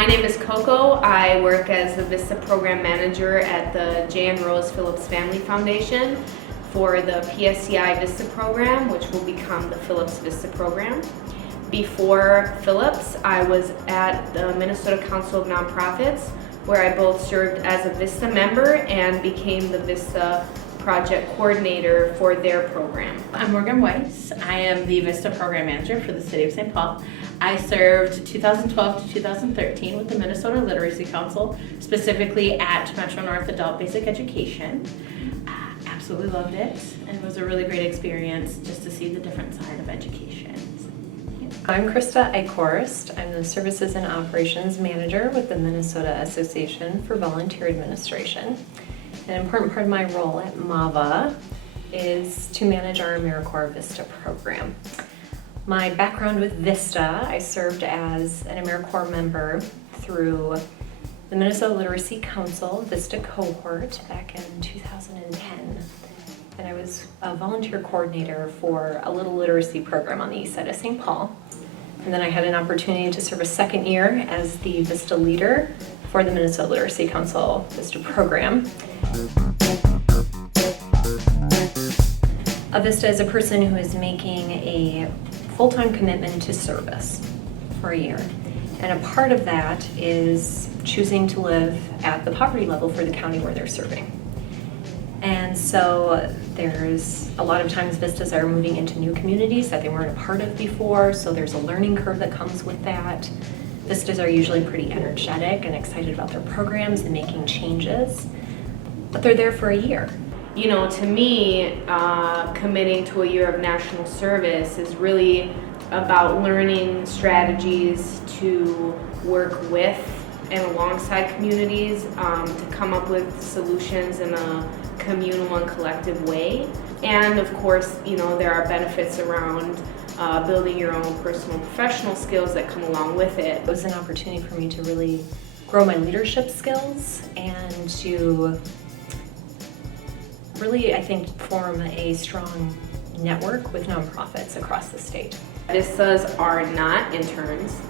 My name is Coco. I work as the VISTA program manager at the J. and Rose Phillips Family Foundation for the PSCI VISTA program, which will become the Phillips VISTA program. Before Phillips, I was at the Minnesota Council of Nonprofits, where I both served as a VISTA member and became the VISTA project coordinator for their program. I'm Morgan Weiss. I am the VISTA program manager for the City of St. Paul. I served 2012 to 2013 with the Minnesota Literacy Council, specifically at Metro North Adult Basic Education. Absolutely loved it, and it was a really great experience just to see the different side of education. I'm Krista Eichhorst. I'm the Services and Operations Manager with the Minnesota Association for Volunteer Administration. An important part of my role at MAVA is to manage our AmeriCorps VISTA program. My background with VISTA, I served as an AmeriCorps member through the Minnesota Literacy Council VISTA cohort back in 2010. And I was a volunteer coordinator for a little literacy program on the east side of St. Paul. And then I had an opportunity to serve a second year as the VISTA leader for the Minnesota Literacy Council VISTA program. A VISTA is a person who is making a full-time commitment to service for a year. And a part of that is choosing to live at the poverty level for the county where they're serving. And so there's a lot of times VISTAs are moving into new communities that they weren't a part of before, so there's a learning curve that comes with that. VISTAs are usually pretty energetic and excited about their programs and making changes, but they're there for a year. You know, to me, committing to a year of national service is really about learning strategies to work with and alongside communities to come up with solutions in a communal and collective way. And of course, you know, there are benefits around building your own personal and professional skills that come along with it. It was an opportunity for me to really grow my leadership skills and to really, I think, form a strong network with nonprofits across the state. VISTAs are not interns.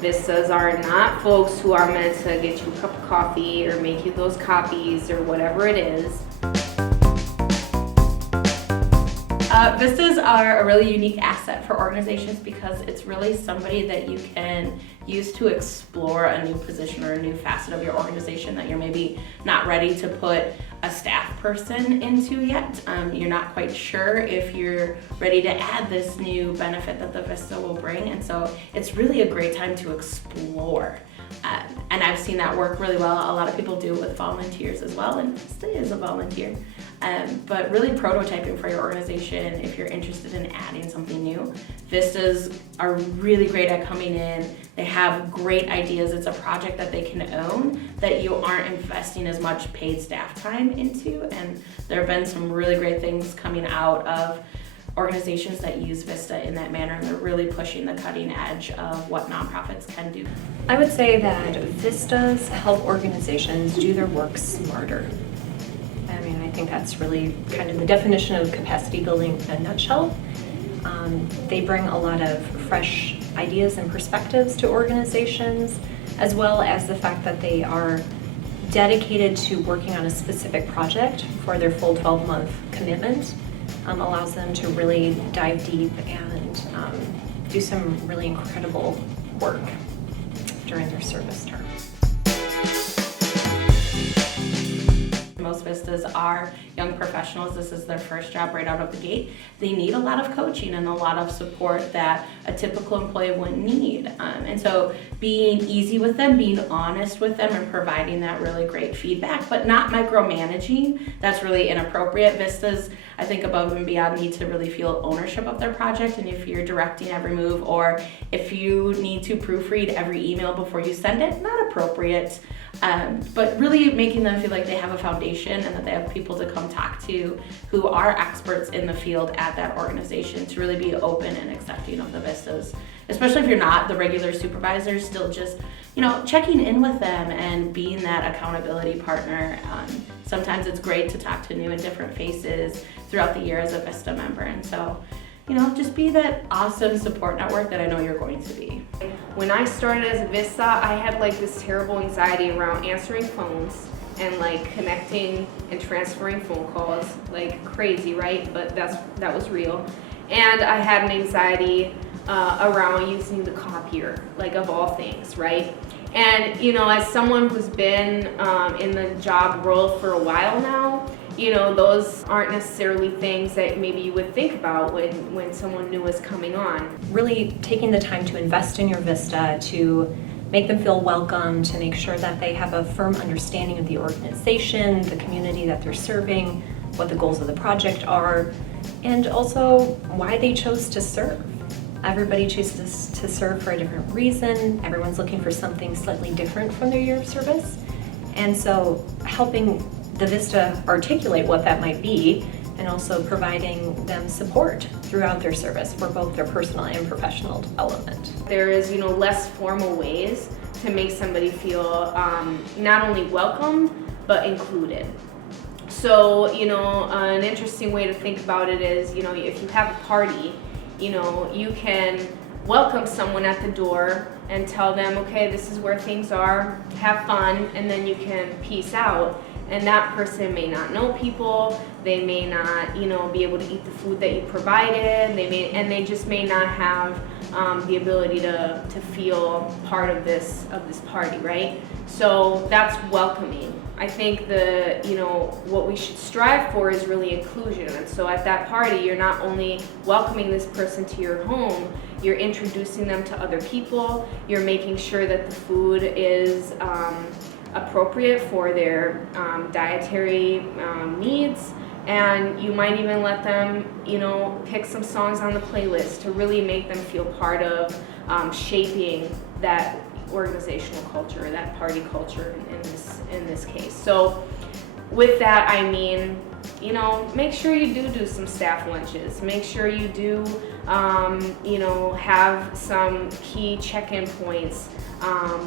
VISTAs are not folks who are meant to get you a cup of coffee or make you those copies or whatever it is. VISTAs are a really unique asset for organizations because it's really somebody that you can use to explore a new position or a new facet of your organization that you're maybe not ready to put a staff person into yet. You're not quite sure if you're ready to add this new benefit that the VISTA will bring, and so it's really a great time to explore. And I've seen that work really well. A lot of people do it with volunteers as well, and VISTA is a volunteer. But really prototyping for your organization if you're interested in adding something new. VISTAs are really great at coming in. They have great ideas. It's a project that they can own that you aren't investing as much paid staff time into. And there have been some really great things coming out of organizations that use VISTA in that manner, and they're really pushing the cutting edge of what nonprofits can do. I would say that VISTAs help organizations do their work smarter. I mean, I think that's really kind of the definition of capacity building in a nutshell. They bring a lot of fresh ideas and perspectives to organizations, as well as the fact that they are dedicated to working on a specific project for their full 12-month commitment. Allows them to really dive deep and do some really incredible work during their service term. Most VISTAs are young professionals. This is their first job right out of the gate. They need a lot of coaching and a lot of support that a typical employee wouldn't need. And so being easy with them, being honest with them, and providing that really great feedback, but not micromanaging. That's really inappropriate. VISTAs, I think, above and beyond, need to really feel ownership of their project, and if you're directing every move or if you need to proofread every email before you send it, not appropriate. But really making them feel like they have a foundation and that they have people to come talk to who are experts in the field at that organization to really be open and accepting of the VISTAs. Especially if you're not the regular supervisor, still just, you know, checking in with them and being that accountability partner. Sometimes it's great to talk to new and different faces throughout the year as a VISTA member, and so just be that awesome support network that I know you're going to be. When I started as a VISTA, I had like this terrible anxiety around answering phones and like connecting and transferring phone calls, like crazy, right? But that was real. And I had an anxiety around using the copier, like of all things, right? And as someone who's been in the job role for a while now, those aren't necessarily things that maybe you would think about when someone new is coming on. Really taking the time to invest in your VISTA, to make them feel welcome, to make sure that they have a firm understanding of the organization, the community that they're serving, what the goals of the project are, and also why they chose to serve. Everybody chooses to serve for a different reason. Everyone's looking for something slightly different from their year of service. And so helping the VISTA articulate what that might be, and also providing them support throughout their service for both their personal and professional development. There is, less formal ways to make somebody feel not only welcome, but included. So, an interesting way to think about it is, if you have a party, you can welcome someone at the door and tell them, okay, this is where things are, have fun, and then you can peace out. And that person may not know people, they may not, be able to eat the food that you provided, they just may not have the ability to feel part of this party, right? So that's welcoming. I think what we should strive for is really inclusion. And so at that party, you're not only welcoming this person to your home, you're introducing them to other people, you're making sure that the food is appropriate for their dietary needs, and you might even let them pick some songs on the playlist to really make them feel part of shaping that organizational culture, that party culture in this case. So with that, I mean, make sure you do some staff lunches. Make sure you do, have some key check-in points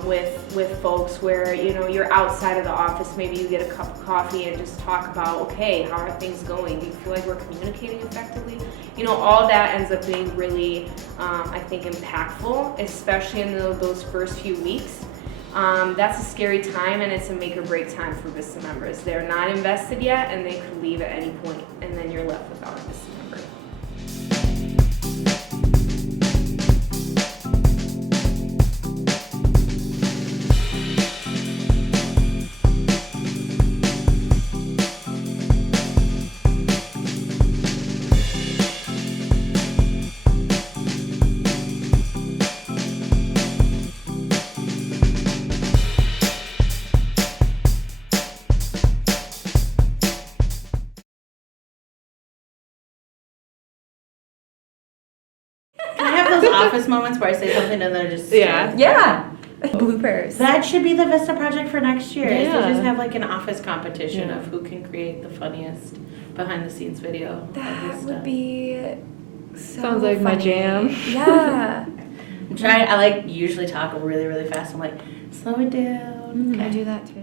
with folks where, you're outside of the office. Maybe you get a cup of coffee and just talk about, okay, how are things going? Do you feel like we're communicating effectively? All that ends up being really, I think, impactful, especially in those first few weeks. That's a scary time, and it's a make or break time for VISTA members. They're not invested yet, and they could leave at any point, and then you're left without a VISTA member. Office moments where I say something and then I just Yeah. Bloopers. That should be the VISTA project for next year. Is Yeah. to just have like an office competition of who can create the funniest behind the scenes video. That would be so Sounds like my funny. jam. Yeah. I'm trying. I usually talk really really fast. I'm like, slow it down. I do that too.